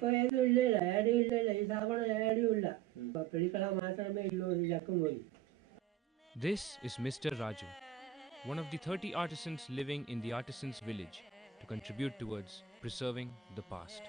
ഇപ്പൊ ഏതും ഇല്ല, ഏടിയും ഇല്ല, ഈ സാധനം ഏടിയും ഇല്ല. ഇപ്പൊ പിടിക്കള മാത്രമേ ഉള്ളൂ, ചക്കുമൊഴി. This is Mr. Raju, one of the 30 artisans living in the artisans' village to contribute towards preserving the past.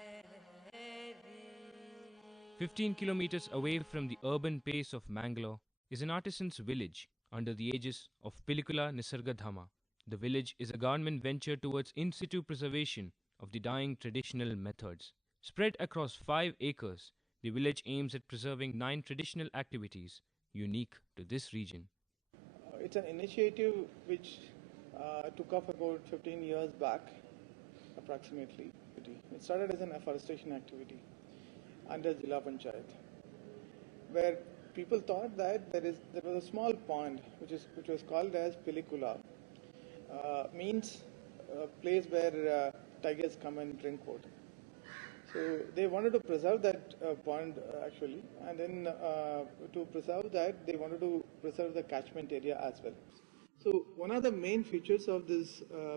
15 kilometers away from the urban pace of Mangalore is an artisans' village under the aegis of Pilikula Nisargadhama. The village is a government venture towards in situ preservation of the dying traditional methods. Spread across 5 acres, the village aims at preserving 9 traditional activities unique to this region. It's an initiative which took off about 15 years back, approximately. It started as an afforestation activity under Jilla Panchayat, where people thought that there was a small pond which was called as Pilikula, means a place where tigers come and drink water. So they wanted to preserve that pond actually, and then to preserve that, they wanted to preserve the catchment area as well. So one of the main features of this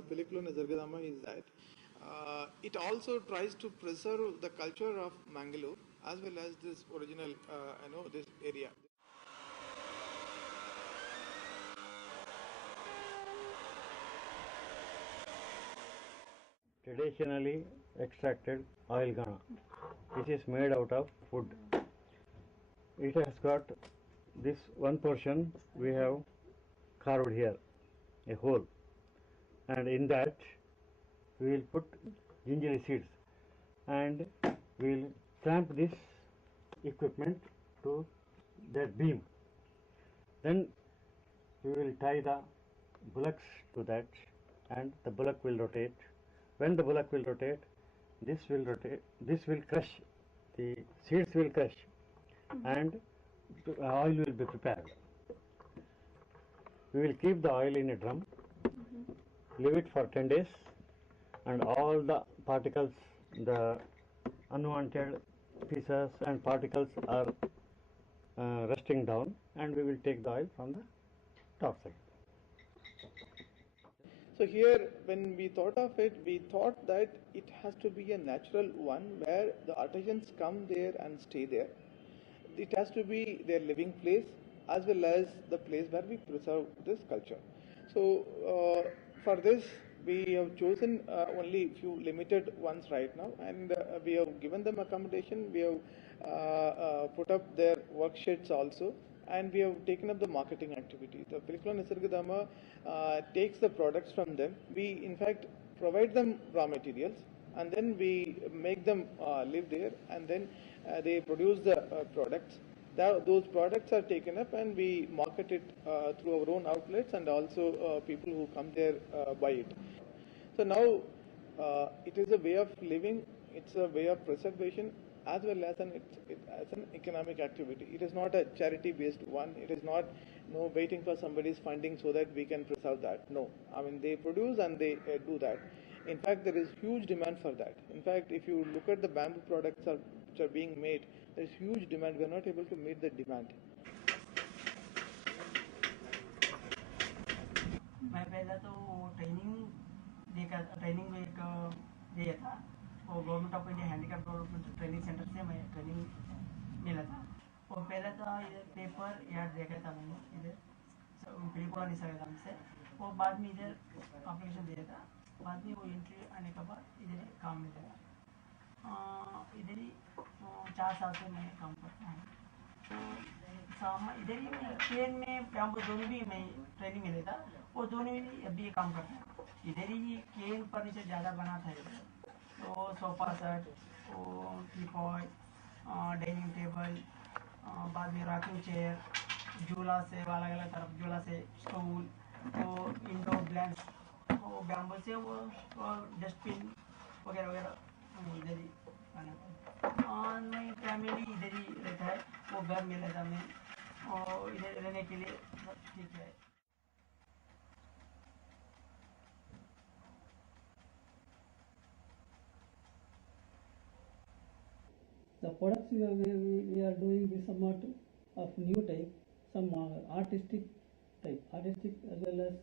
Pilikula Nisargadhama is that it also tries to preserve the culture of Mangalore as well as this original, this area. Traditionally extracted oil gana. This is made out of wood. It has got this one portion we have carved here, a hole, and in that we will put gingery seeds and we will clamp this equipment to that beam. Then we will tie the bullocks to that and the bullock will rotate. When the bullock will rotate, this will crush, the seeds will crush, and oil will be prepared. We will keep the oil in a drum, leave it for 10 days, and all the particles, the unwanted pieces and particles are resting down, and we will take the oil from the top side. So here, when we thought of it, we thought that it has to be a natural one where the artisans come there and stay there. It has to be their living place as well as the place where we preserve this culture. So for this, we have chosen only few limited ones right now, and we have given them accommodation. We have put up their worksheets also, and we have taken up the marketing activity. The Pilikula Nisargadhama takes the products from them. We in fact provide them raw materials, and then we make them live there, and then they produce the products. Those products are taken up and we market it through our own outlets, and also people who come there buy it. So now it is a way of living, it's a way of preservation as well as an economic activity. It is not a charity-based one. It is not waiting for somebody's funding so that we can preserve that. No, I mean they produce and they do that. In fact, there is huge demand for that. In fact, if you look at the bamboo products which are being made, there is huge demand. We are not able to meet the demand. मैं पहले तो training में एक दिया था, वो government of India handicap development training centre से मैं ट्रेनिंग मिला था। वो पहले तो इधर पेपर याद देखा था मैंने इधर पिलीकुला निसर्गधाम से। वो बाद में इधर एप्लीकेशन दिया था, बाद में वो एंट्री आने के बाद इधर काम मिला। इधर ही 4 साल से मैं काम करता हूँ। तो इधर ही ट्रेन में बैम्बू दोनों भी मैं ट्रेनिंग में लेता, वो दोनों ही अभी काम करता है। इधर ही केन फर्नीचर ज़्यादा बना था इधर, तो sofa set, teapoy, dining table, बाद में रॉकिंग चेयर, झूला से अलग अलग तरफ झूला से स्टूल, तो इंडोर ब्लैंक्स, वो बैम्बू से वो डस्टबिन वगैरह वगैरह इधर ही बनाता। और मैं फैमिली इधर ही रहता है, वो घर में रहता मैं, और इधर रहने के लिए ठीक है। The products we are doing is somewhat of new type, some artistic type, artistic as well as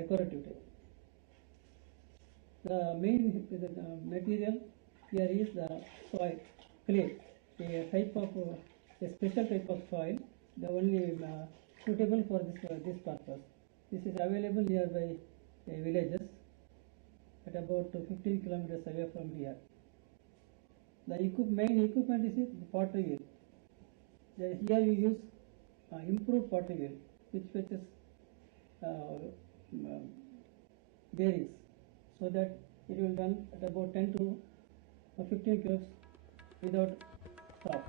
decorative type. The main material here is the soil. clay, a type of a special type of soil, the only suitable for this purpose. This is available nearby villages at about 15 kilometers away from here. The main equipment is the pottery wheel. Here you use improved pottery wheel, which fetches bearings, so that it will run at about 10 to 15 kilos without stop.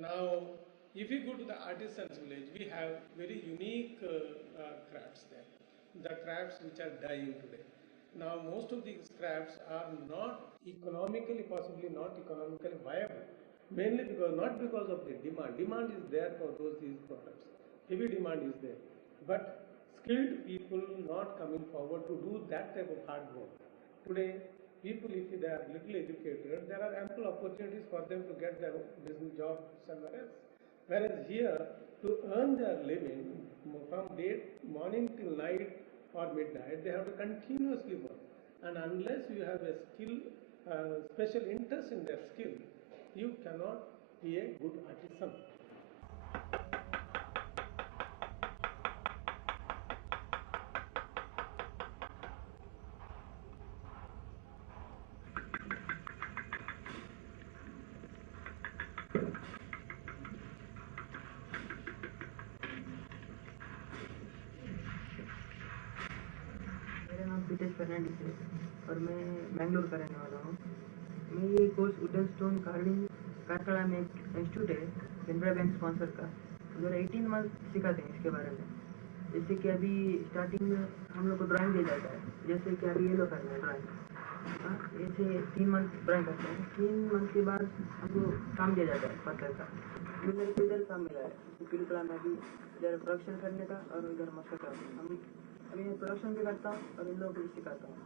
Now, if you go to the artisans village, we have very unique crafts there. The crafts which are dying today. Now, most of these crafts are not economically, possibly not economically viable. Mainly not because of the demand. Demand is there for these products. Heavy demand is there. But skilled people not coming forward to do that type of hard work. Today, people, if they are little educated, there are ample opportunities for them to get their business job somewhere else. Whereas here, to earn their living from morning till night or midnight, they have to continuously work. And unless you have a skill, special interest in their skill, you cannot be a good artisan. मेरा नाम पीटेश फर्नांडिस है और मैं बेंगलुरु का रहने वाला हूँ। मैं ये course wooden stone carving Karkala में एक इंस्टीट्यूट है केनरा बैंक स्पॉन्सर का, उधर 18 मंथ सिखाते हैं इसके बारे में। जैसे कि अभी स्टार्टिंग में हम लोग को ड्राइंग दिया जाता है, जैसे कि अभी ये लोग करना है ड्राइंग, ऐसे 3 मंथ ड्राइंग करते हैं। 3 मंथ के बाद हमको काम दिया जाता है पत्थर का। मेरे को इधर काम मिला है पिलकला में, अभी इधर प्रोडक्शन करने का और इधर मस्का का। हम अभी मैं प्रोडक्शन भी करता हूँ और इन लोगों को भी सिखाता हूँ।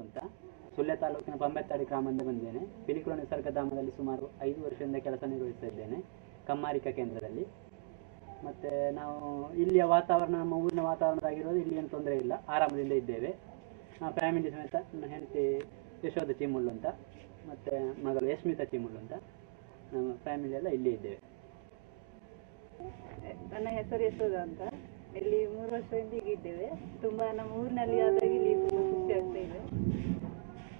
ಅಂತ ಸುಳ್ಯ ತಾಲೂಕಿನ ಪಂಬೆತ್ತಾಡಿ ಗ್ರಾಮದಿಂದ ಬಂದಿದ್ದೇನೆ. ಪಿಲಿಕುಳ ನಿಸರ್ಗಧಾಮದಲ್ಲಿ ಸುಮಾರು 5 ವರ್ಷದಿಂದ ಕೆಲಸ ನಿರ್ವಹಿಸ್ತಾ ಇದ್ದೇನೆ ಕಮ್ಮಾರಿಕಾ ಕೇಂದ್ರದಲ್ಲಿ. ಮತ್ತು ನಾವು ಇಲ್ಲಿಯ ವಾತಾವರಣ, ನಮ್ಮ ಊರಿನ ವಾತಾವರಣದಾಗಿರೋದು ಇಲ್ಲಿ ಏನು ತೊಂದರೆ ಇಲ್ಲ, ಆರಾಮದಿಂದ ಇದ್ದೇವೆ. ಫ್ಯಾಮಿಲಿ ಸಮೇತ ನನ್ನ ಹೆಂಡತಿ ಯಶೋಧ ಚೀಮುಳ್ಳು ಅಂತ ಮತ್ತು ಮಗಳು ಯಶ್ಮಿತಾ ಚೀಮುಳ್ಳು ಅಂತ, ನಮ್ಮ ಫ್ಯಾಮಿಲಿ ಎಲ್ಲ ಇಲ್ಲೇ ಇದ್ದೇವೆ. ನನ್ನ ಹೆಸರು ಯಶೋಧ ಅಂತ. ಇಲ್ಲಿ 3 ವರ್ಷದಿಂದ ಹೀಗಿದ್ದೇವೆ. ತುಂಬ ನಮ್ಮ ಊರಿನಲ್ಲಿ ಆದಾಗ ಇಲ್ಲಿ ತುಂಬ ಖುಷಿ ಆಗ್ತಾ ಇದೆ,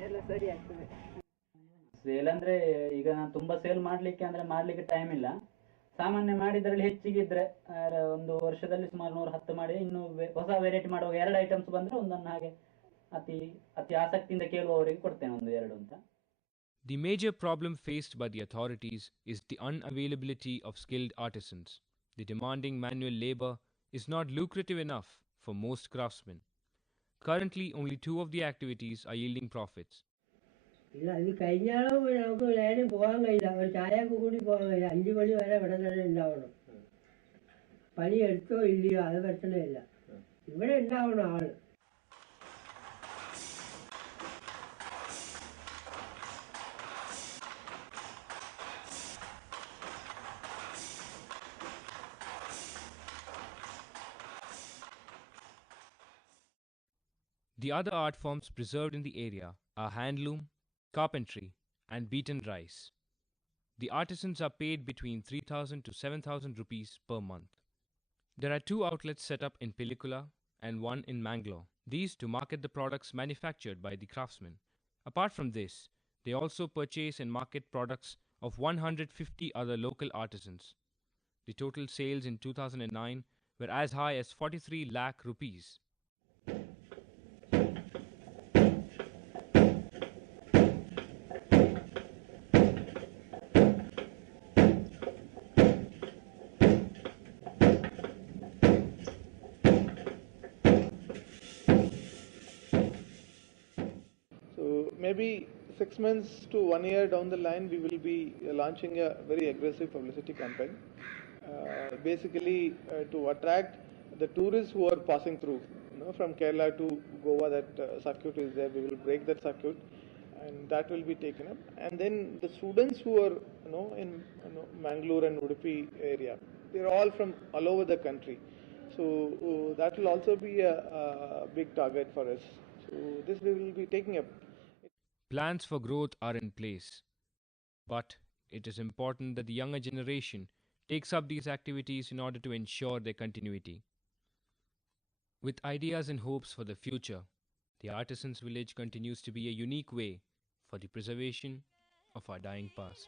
ಎಲ್ಲ ಸರಿ ಆಗ್ತದೆ. ಸೇಲ್ ಅಂದರೆ ಈಗ ನಾನು ತುಂಬ ಸೇಲ್ ಮಾಡಲಿಕ್ಕೆ ಟೈಮ್ ಇಲ್ಲ. ಸಾಮಾನ್ಯ ಮಾಡಿದ್ರಲ್ಲಿ ಹೆಚ್ಚಿಗಿದ್ರೆ ಒಂದು ವರ್ಷದಲ್ಲಿ ಸುಮಾರು 110 ಮಾಡಿ, ಇನ್ನು ಹೊಸ ವೆರೈಟಿ ಮಾಡುವಾಗ 2 ಐಟಮ್ಸ್ ಬಂದರೆ ಒಂದನ್ನು ಹಾಗೆ ಅತಿ ಆಸಕ್ತಿಯಿಂದ ಕೇಳುವವರಿಗೆ ಕೊಡ್ತೇನೆ, 1-2 ಅಂತ. The major problem faced by the authorities is the unavailability of skilled artisans. The demanding manual labor is not lucrative enough for most craftsmen. Currently, only 2 of the activities are yielding profits. ഇല്ല, ഇത് കഴിഞ്ഞാലും നമുക്ക് നേരെ പോകാൻ കഴിയില്ല. ഒരു ചായയൊക്കെ കൂടി പോകാൻ കഴിയില്ല. 5 മണി വരെ ഇവിടെ തന്നെ ഉണ്ടാവണം. പണി എടുത്തോ ഇല്ലയോ അത് പ്രശ്നമില്ല, ഇവിടെ ഉണ്ടാവണം ആള്. The other art forms preserved in the area are handloom, carpentry, and beaten rice. The artisans are paid between 3,000 to 7,000 rupees per month. There are 2 outlets set up in Pilikula and 1 in Mangalore, these to market the products manufactured by the craftsmen. Apart from this, they also purchase and market products of 150 other local artisans. The total sales in 2009 were as high as 43 lakh rupees. So maybe 6 months to 1 year down the line, we will be launching a very aggressive publicity campaign. Basically, to attract the tourists who are passing through, from Kerala to Goa, that circuit is there. We will break that circuit, and that will be taken up. And then the students who are, in Mangalore and Udupi area, they're all from all over the country. So that will also be a big target for us. So this we will be taking up. Plans for growth are in place, but it is important that the younger generation takes up these activities in order to ensure their continuity. With ideas and hopes for the future, the Artisans Village continues to be a unique way for the preservation of our dying past.